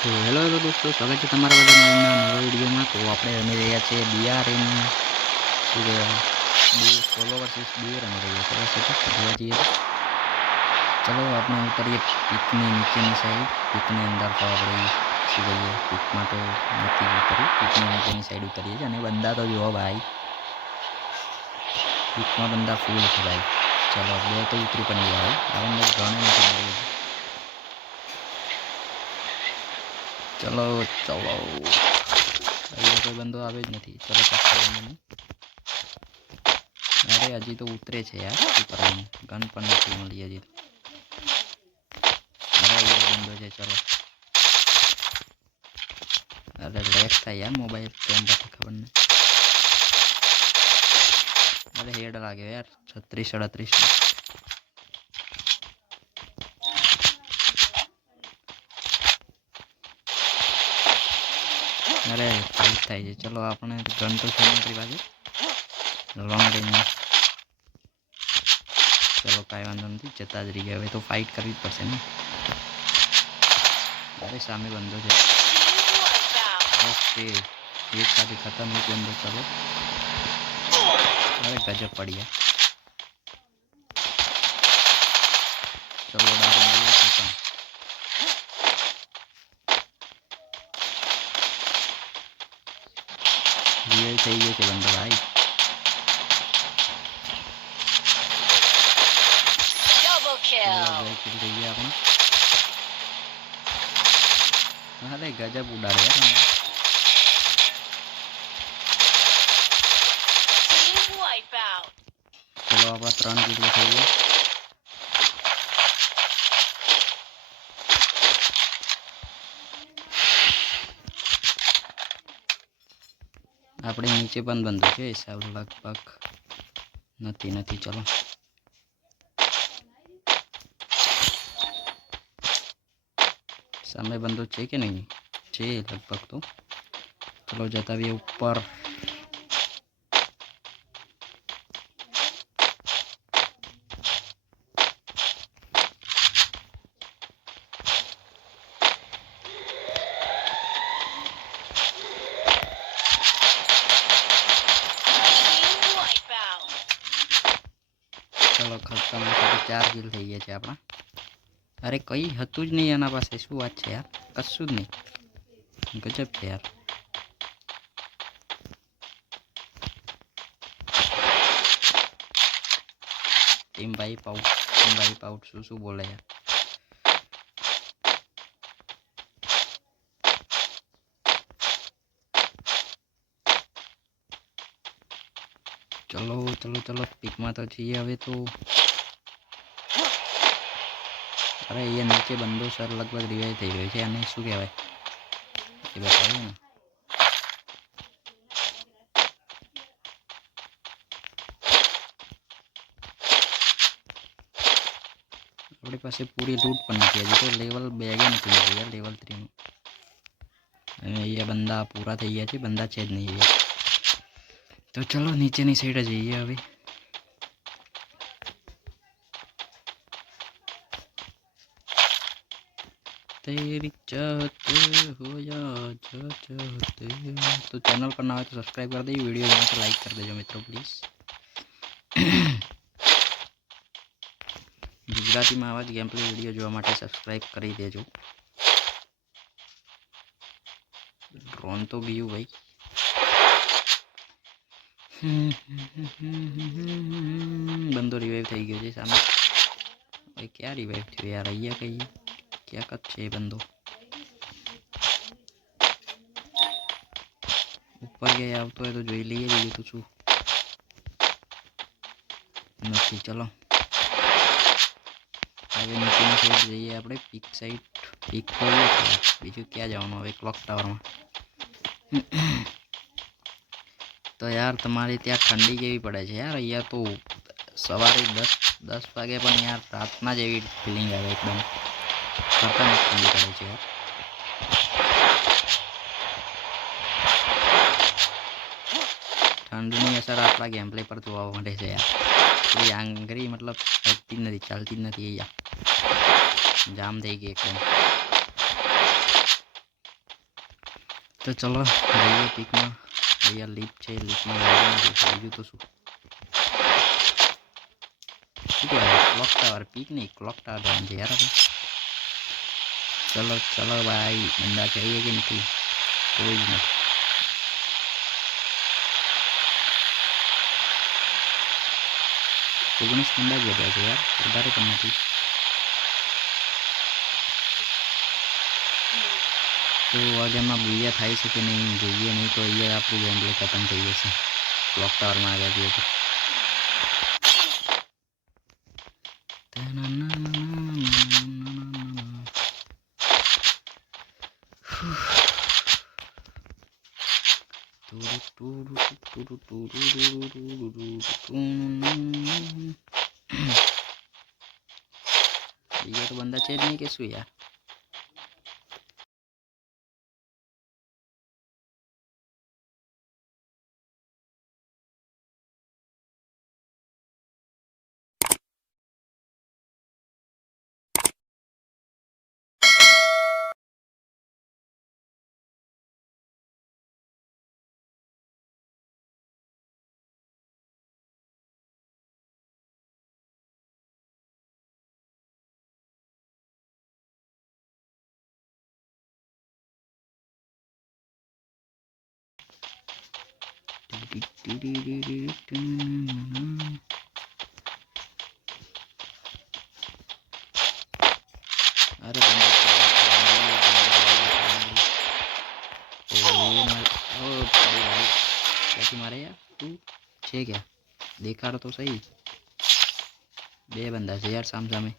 તો hello hello દોસ્તો સ્વાગત છે તમારા બધા નવો વિડીયોમાં તો આપણે રમી રહ્યા છીએ બીઆરએન શું કહેવાય સોલો વર્સિસ બે રમી રહ્યા છે બસ એટલે જોવા જઈએ ચલો આપણે ઉતરીએ પીકની નીચેની સાઈડ પીકની અંદર તો આપણે શું કહીએ પીકમાં તો નથી ઉતર્યું પીકની નીચેની સાઈડ ઉતરીએ છીએ અને બંદા તો જુઓ ભાઈ પીકમાં બંદા ફૂલ છે ભાઈ ચલો બે તો ઉતરી પણ ગયા હવે આપણને ઘણે નથી મળ્યું ચલો ચલો અહીંયા કોઈ બંદો આવે જ નથી ચલો અરે હજી તો ઉતરે છે યાર ઉપરવાનું ગન પણ નથી મળી હજી અરે અહીંયા બંદો છે ચલો અરે લેક થાય યાર મોબાઈલ કેમ પછી ખબર નહીં અરે હેડ લાગ્યો યાર છત્રીસ અડત્રીસ अरे फाइट थाई जे चलो आपने गन तो सेम करबा जे लॉन्ग रेंज चलो काय बंदन थी चेता जरी गए तो फाइट करबी पड़से ना अरे सामने बंदो जे ओके ये शादी खत्म हुई बंदो चलो अरे गजब पड़ी है चलो ना dia hai, hai, hai, hai, hai, hai, hai, hai, hai, hai, hai, apa hai, hai, hai, hai, hai, hai, hai, hai, hai, hai, hai, hai, આપણે નીચે પણ બંધો છે હિસાબ લગભગ નથી નથી ચલો સામે બંધો છે કે નહીં છે લગભગ તો ચલો જતા આવીએ ઉપર ચાલો ખતમ ચાર કિલ થઈ ગયા છે આપણા અરે કંઈ હતું જ નહીં એના પાસે શું વાત છે યાર કશું જ નહીં ગજબ છે યાર team wipe out team wipe out શું શું બોલે યાર चलो चलो चलो पिक मार तो चाहिए अभी तो अरे ये नीचे बंदो सर लगभग रिवाइव થઈ ગઈ છે અને શું કહેવાય એમાં ભાઈ ન આપણે પાસે પૂરી લૂટ பண்ணી કે લેવલ 2 જ નહી લેવલ 3 માં એ આયા બંદા પૂરા થઈ ગયા છે બંદા ચેજ નહીં तो चलो नीचे नहीं साइड आ जाइए अभी तेरी चाहते हो या चाहते तो चैनल पर ना हो तो सब्सक्राइब कर दे वीडियो बना तो लाइक कर दे जो मित्रों प्लीज़ गुजराती में आवाज गेम प्ले वीडियो जो हमारे सब्सक्राइब कर ही दे जो ड्रोन तो भी हूँ भाई हम्म बंदो रिवाइव થઈ ગયો છે સામે કે કે આરિવાઈવ થયો યાર અયા કી કે કચ્ છે બંધો ઉપર ગયા આવતો હોય તો જોઈ લઈએ દીધું છું નસી चलो હવે નીકળ જઈએ આપણે પિક સાઈટ પિક કો બીજો ક્યાં જવાનું હે ક્લોક ટાવર માં તો યાર તમારે ત્યાં ઠંડી જેવી પડે છે યાર અહીંયા તો સવારે દસ દસ વાગે પણ યાર રાતના જેવી ફિલિંગ આવે એકદમ ખતરનાક ઠંડી પડે છે યાર ઠંડની અસર આટલા ગેમ પ્લે પર જોવા માટે છે યાર એ આંગરી મતલબ થતી જ નથી ચાલતી જ નથી અહીંયા જામ થઈ ગઈ એકદમ તો ચલો જઈએ પીકમાં ya lip leche de pollo, todo eso. Y que clock tower picnic, clock tower de anjera. Solo, solo va ahí, anda que hay alguien aquí. Todo el mundo. Tú તો એમાં બુયા થાય છે કે નહીં જોઈએ નહીં તો અહીંયા આપણું ગેમપ્લે ખતમ થઈ જશે ક્લોક ટાવરમાં આવ્યા જઈએ તો બીજા તો બંદા છે જ નહીં કે શું યાર क्या देखा रहा तो सही बे बंदा से यार साम सामे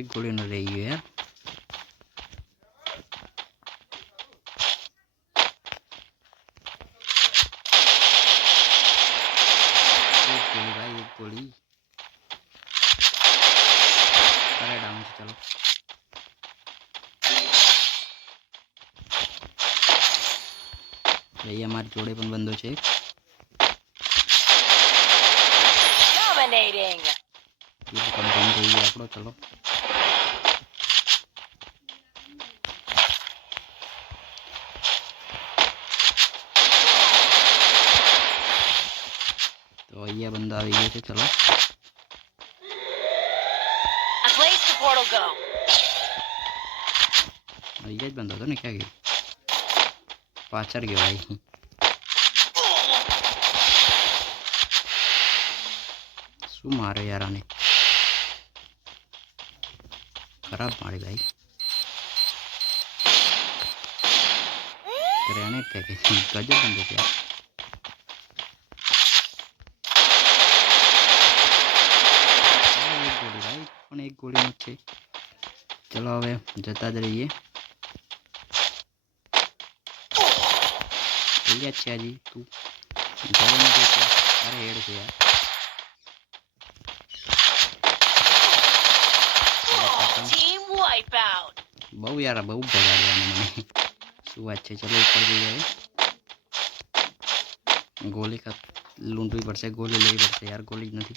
एक गोली ना रही है गोली अरे डाउन से चलो यही हमारे जोड़े पण बंदो छे Dominating. ये तो बढ़िया बंदा आ गया तो चलो बंदा तो नहीं क्या गया पाचर गया भाई मारे यार आने खराब मारे भाई ભાઈ ગ્રેનેડ પેકેજ ગજબ બંધ પણ એક ગોળી નથી ચલો હવે જતા જ રહીએ ભૈયા છે હજી તું તારે હેડ છે यार યાર બહુ ભગાડ્યા મને શું વાત છે ચલો ઉપર જઈએ गोली का लूंटनी भी पड़ते गोली ले पड़ते यार गोली नहीं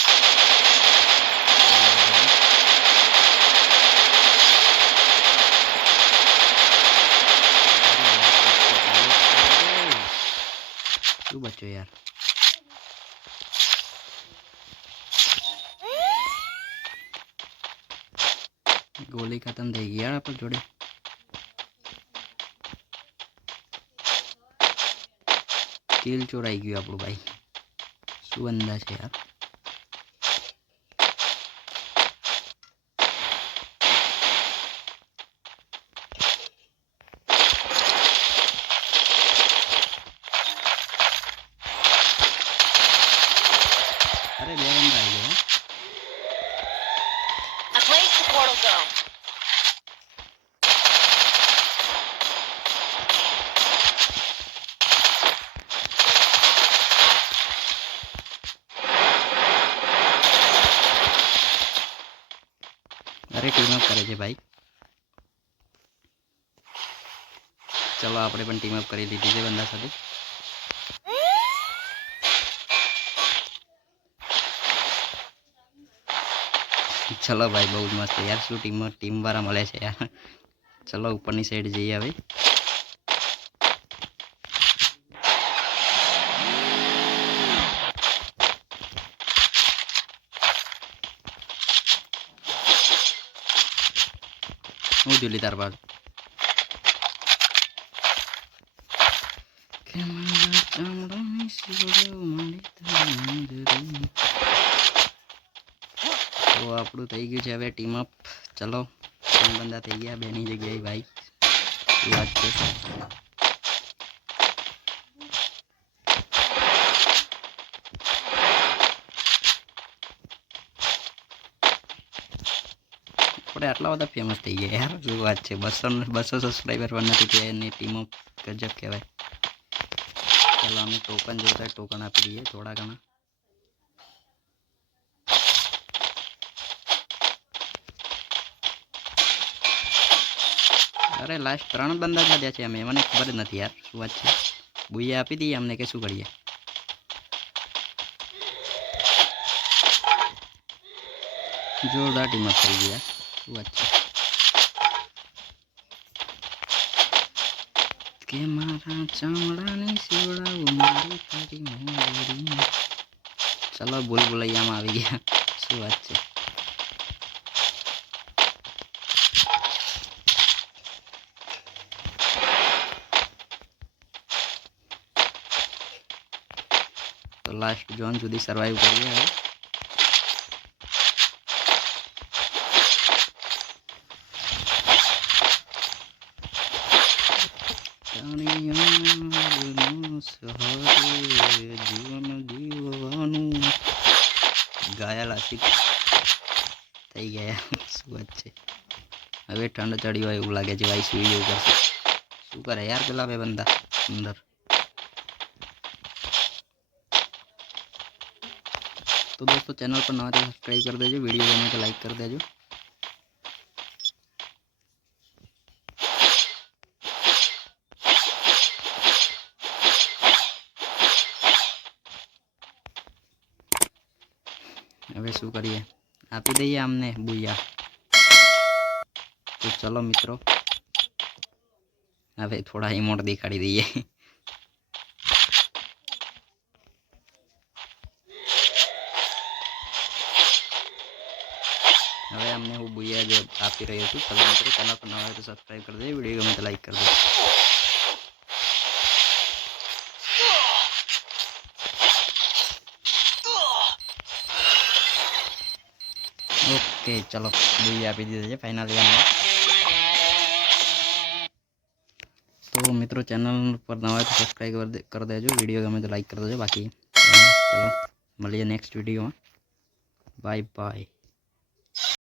શું બચ્યો યાર ગોલી ખતમ થઈ ગઈ યાર આપણ જોડે તેલ ચોરાઈ ગયું આપણું ભાઈ શું અંદાજ છે યાર વધારે ટીમઅપ કરે છે ભાઈ ચલો આપણે પણ ટીમઅપ કરી દીધી છે બંદા સાથે ચલો ભાઈ બહુ જ મસ્ત યાર શું ટીમ ટીમ વાળા મળે છે યાર ચલો ઉપરની સાઈડ જઈએ હવે ওই দিলি দরবাজ तो आप थी टीम अप चलो तीन बंदा थी गया बेनी जगह भाई એટલા બધા ફેમસ થઈ ગયા યાર સુ વાત છે 200 ને 200 સબસ્ક્રાઇબર પણ નહોતી કે એની ટીમ અપ ગજબ કેવાય ચલો અમે તો ઓપન કરી દેતા ટોકન આપે liye થોડા gana અરે લાઈફ ત્રણ બંદા જ ન દે છે અમે મને ખબર જ ન હતી યાર સુ વાત છે બુઈ આપી દી આમને કે શું કરીએ કી જો દાટીમાં થઈ ગયા વચ્ચે કે મારા ચામડાને સીવડાવો મારી ફરી મોરી ચલો બોલ બોલૈયામાં આવી ગયા શું વાત છે તો લાસ્ટ જોન સુધી સર્વાઈવ કરીએ હવે गाया लाशिक तई गया सुबह अबे ठंड चढ़ी भाई उबला गया जी भाई सुई जो कर सुपर है यार गला बंदा सुंदर तो दोस्तों चैनल पर नवा तो सब्सक्राइब कर दीजिए वीडियो बनाकर लाइक कर दीजिए હવે શું કરીએ આપી દઈએ અમને બુયા તો ચલો મિત્રો હવે થોડા ઇમોટ દેખાડી દઈએ હવે અમને હું બુયા જે આપી રહ્યો છું ચલો મિત્રો ચેનલ પર નવા હોય તો સબસ્ક્રાઈબ કરી દે વિડીયો ગમે તો લાઈક કરી દે ओके चलो दुई आप दीजिए फाइनल तो मित्रों चैनल पर ना तो सब्सक्राइब कर दे कर दीजिए वीडियो गमे तो लाइक कर दीजिए बाकी चलो मिलिए नेक्स्ट वीडियो में बाय बाय